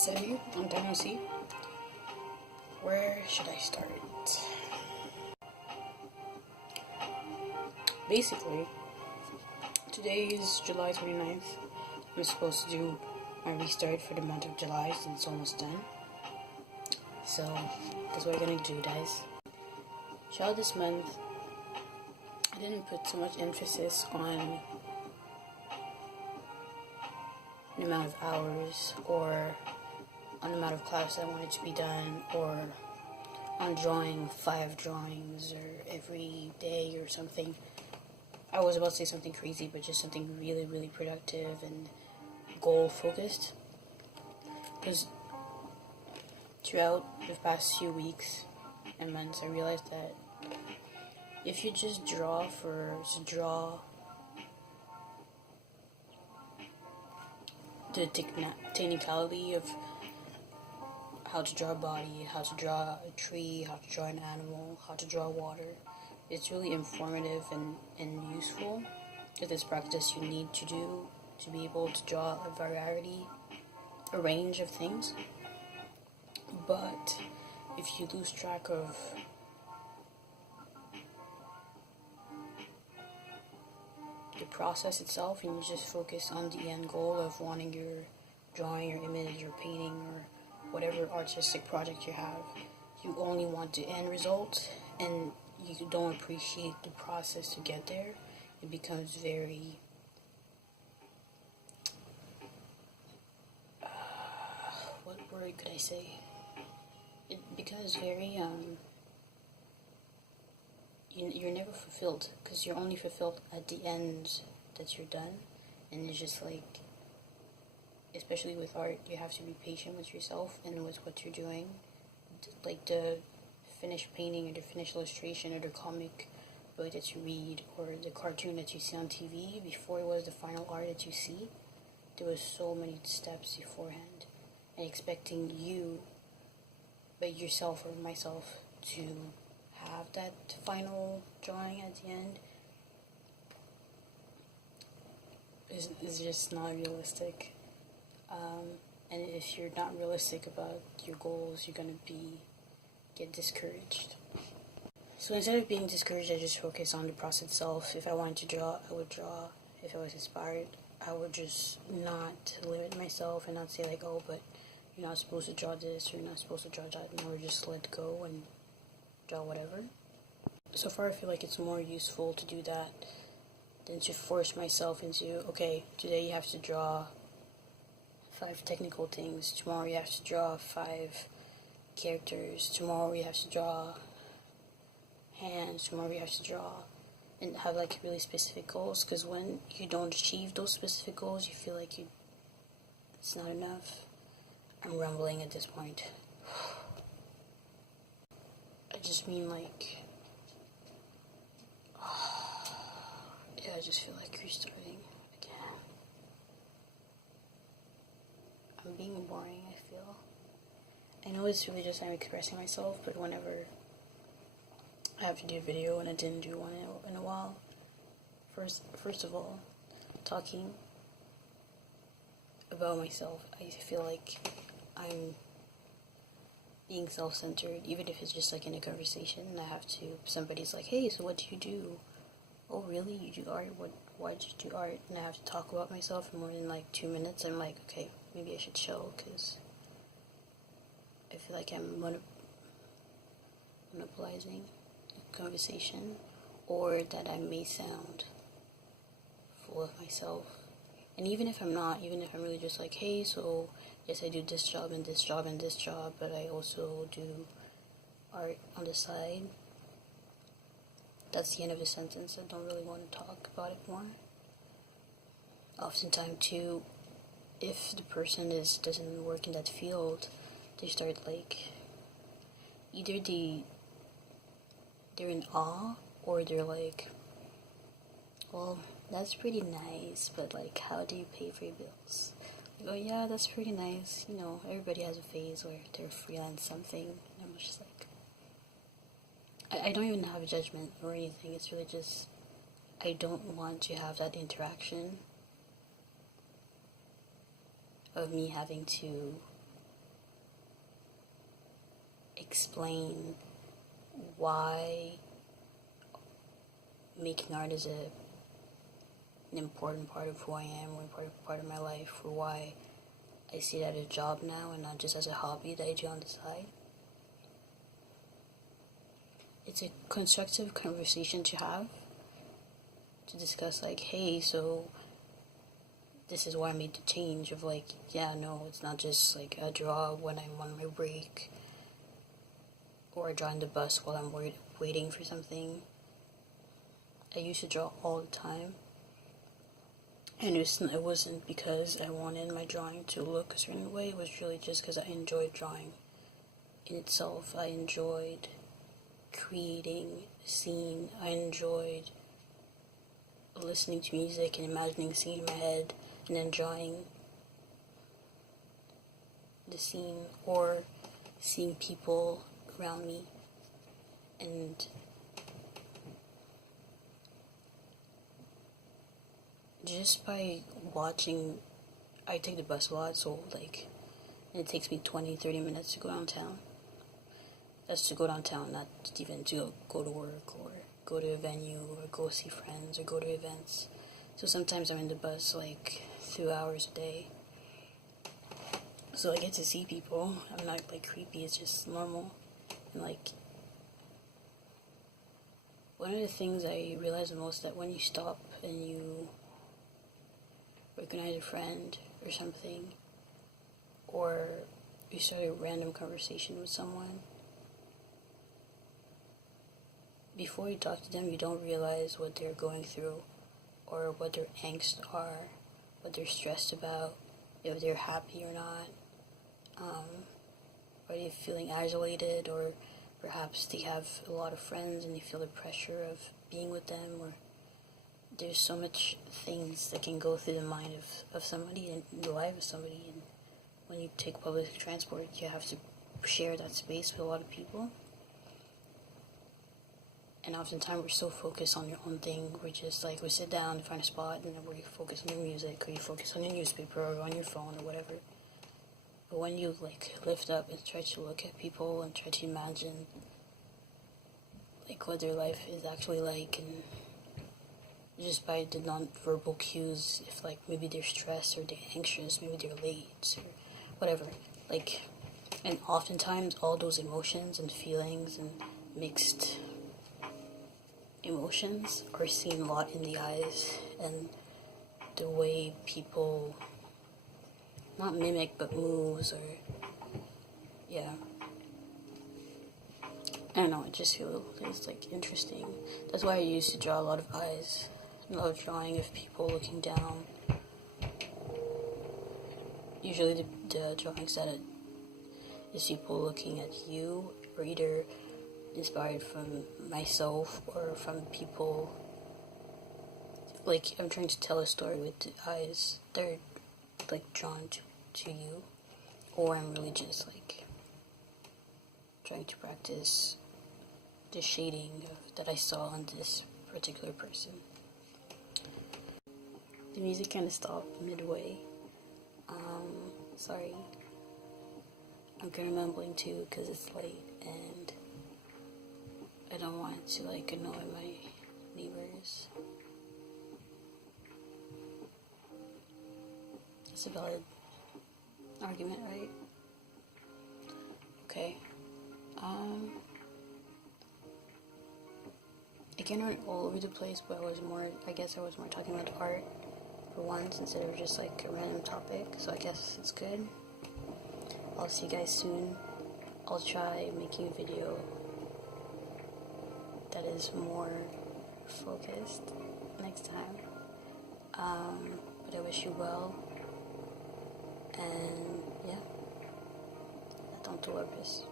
Salut, long time no see. Where should I start? Basically, today is July 29th. I'm supposed to do my restart for the month of July since it's almost done. So, that's what we're gonna do, guys. Throughout this month, I didn't put so much emphasis on the amount of hours or on the amount of class I wanted to be done or on drawing 5 drawings or every day or something. I was about to say something crazy, but just something really, really productive and goal-focused. Because throughout the past few weeks and months, I realized that if you just draw the technicality of how to draw a body, how to draw a tree, how to draw an animal, how to draw water, it's really informative and useful. It's practice you need to do to be able to draw a range of things. But if you lose track of the process itself and you just focus on the end goal of wanting your drawing, your image, your painting, or whatever artistic project you have, you only want the end result and you don't appreciate the process to get there, it becomes very what word could I say? It becomes very you're never fulfilled, because you're only fulfilled at the end that you're done. And it's just like, especially with art, you have to be patient with yourself and with what you're doing. Like the finished painting or the finished illustration or the comic book that you read or the cartoon that you see on TV, before it was the final art that you see, there was so many steps beforehand. And expecting you, but yourself or myself, to have that final drawing at the end is just not realistic. And if you're not realistic about your goals, you're gonna get discouraged. So instead of being discouraged, I just focus on the process itself. If I wanted to draw, I would draw. If I was inspired, I would just not limit myself and not say like, oh, but you're not supposed to draw this or you're not supposed to draw that, and I would just let go and draw whatever. So far, I feel like it's more useful to do that than to force myself into, okay, today you have to draw 5 technical things, tomorrow you have to draw 5 characters, tomorrow you have to draw hands, tomorrow you have to draw, and have like really specific goals, because when you don't achieve those specific goals, you feel like it's not enough. I'm rambling at this point. I just mean like, yeah, I just feel like restarting again. I'm being boring, I feel. I know it's really just I'm expressing myself, but whenever I have to do a video and I didn't do one in a while, first of all, talking about myself, I feel like I'm being self-centered, even if it's just like in a conversation. Somebody's like, hey, so what do you do? Oh, really? You do art? Why did you do art? And I have to talk about myself for more than like 2 minutes. I'm like, okay, maybe I should chill, because I feel like I'm monopolizing the conversation, or that I may sound full of myself. And even if I'm not, even if I'm really just like, hey, so yes, I do this job and this job and this job, but I also do art on the side, that's the end of the sentence. I don't really want to talk about it more. Oftentimes too, if the person doesn't work in that field, they start like, either they're in awe, or they're like, well, that's pretty nice, but like, how do you pay for your bills? Like, oh yeah, that's pretty nice. You know, everybody has a phase where they're freelance something, and I'm just like, I don't even have a judgment or anything. It's really just, I don't want to have that interaction of me having to explain why making art is an important part of who I am, or part of my life, or why I see it as a job now and not just as a hobby that I do on the side. It's a constructive conversation to have, to discuss, like, hey, so this is why I made the change of, like, yeah, no, it's not just like I draw when I'm on my break, or I draw in the bus while I'm waiting for something. I used to draw all the time, and it wasn't because I wanted my drawing to look a certain way. It was really just because I enjoyed drawing in itself. I enjoyed creating a scene. I enjoyed listening to music and imagining a scene in my head and then drawing the scene, or seeing people around me. And just by watching, I take the bus a lot, so like it takes me 20-30 minutes to go downtown. That's to go downtown, not even to go to work or go to a venue or go see friends or go to events. So sometimes I'm in the bus like 2 hours a day. So I get to see people. I'm not like creepy, it's just normal. And like, one of the things I realize the most, that when you stop and you recognize a friend or something, or you start a random conversation with someone, before you talk to them, you don't realize what they're going through, or what their angst are, what they're stressed about, if they're happy or not. Are they feeling isolated, or perhaps they have a lot of friends and they feel the pressure of being with them, or there's so much things that can go through the mind of somebody and the life of somebody. And when you take public transport, you have to share that space with a lot of people. And oftentimes we're so focused on your own thing. We're just like, we sit down and find a spot, and then we focus on your music, or you focus on your newspaper, or on your phone, or whatever. But when you like lift up and try to look at people and try to imagine like what their life is actually like, and just by the non-verbal cues, if like maybe they're stressed or they're anxious, maybe they're late or whatever, like, and oftentimes all those emotions and feelings and mixed emotions are seen a lot in the eyes and the way people not mimic but moves, or yeah, I don't know, I just feel it's like interesting. That's why I used to draw a lot of eyes. I love drawing of people looking down. Usually the drawings that is people looking at you, or either inspired from myself or from people. Like, I'm trying to tell a story with the eyes. They're like drawn to you, or I'm really just like trying to practice the shading that I saw on this particular person. The music kind of stopped midway. Sorry. I'm kind of mumbling too because it's late and I don't want to like annoy my neighbors. It's a valid argument, right? Okay. I kind of went all over the place, but I guess I was more talking about art for once instead of just like a random topic, so I guess it's good. I'll see you guys soon. I'll try making a video that is more focused next time. But I wish you well, and yeah, don't do purpose.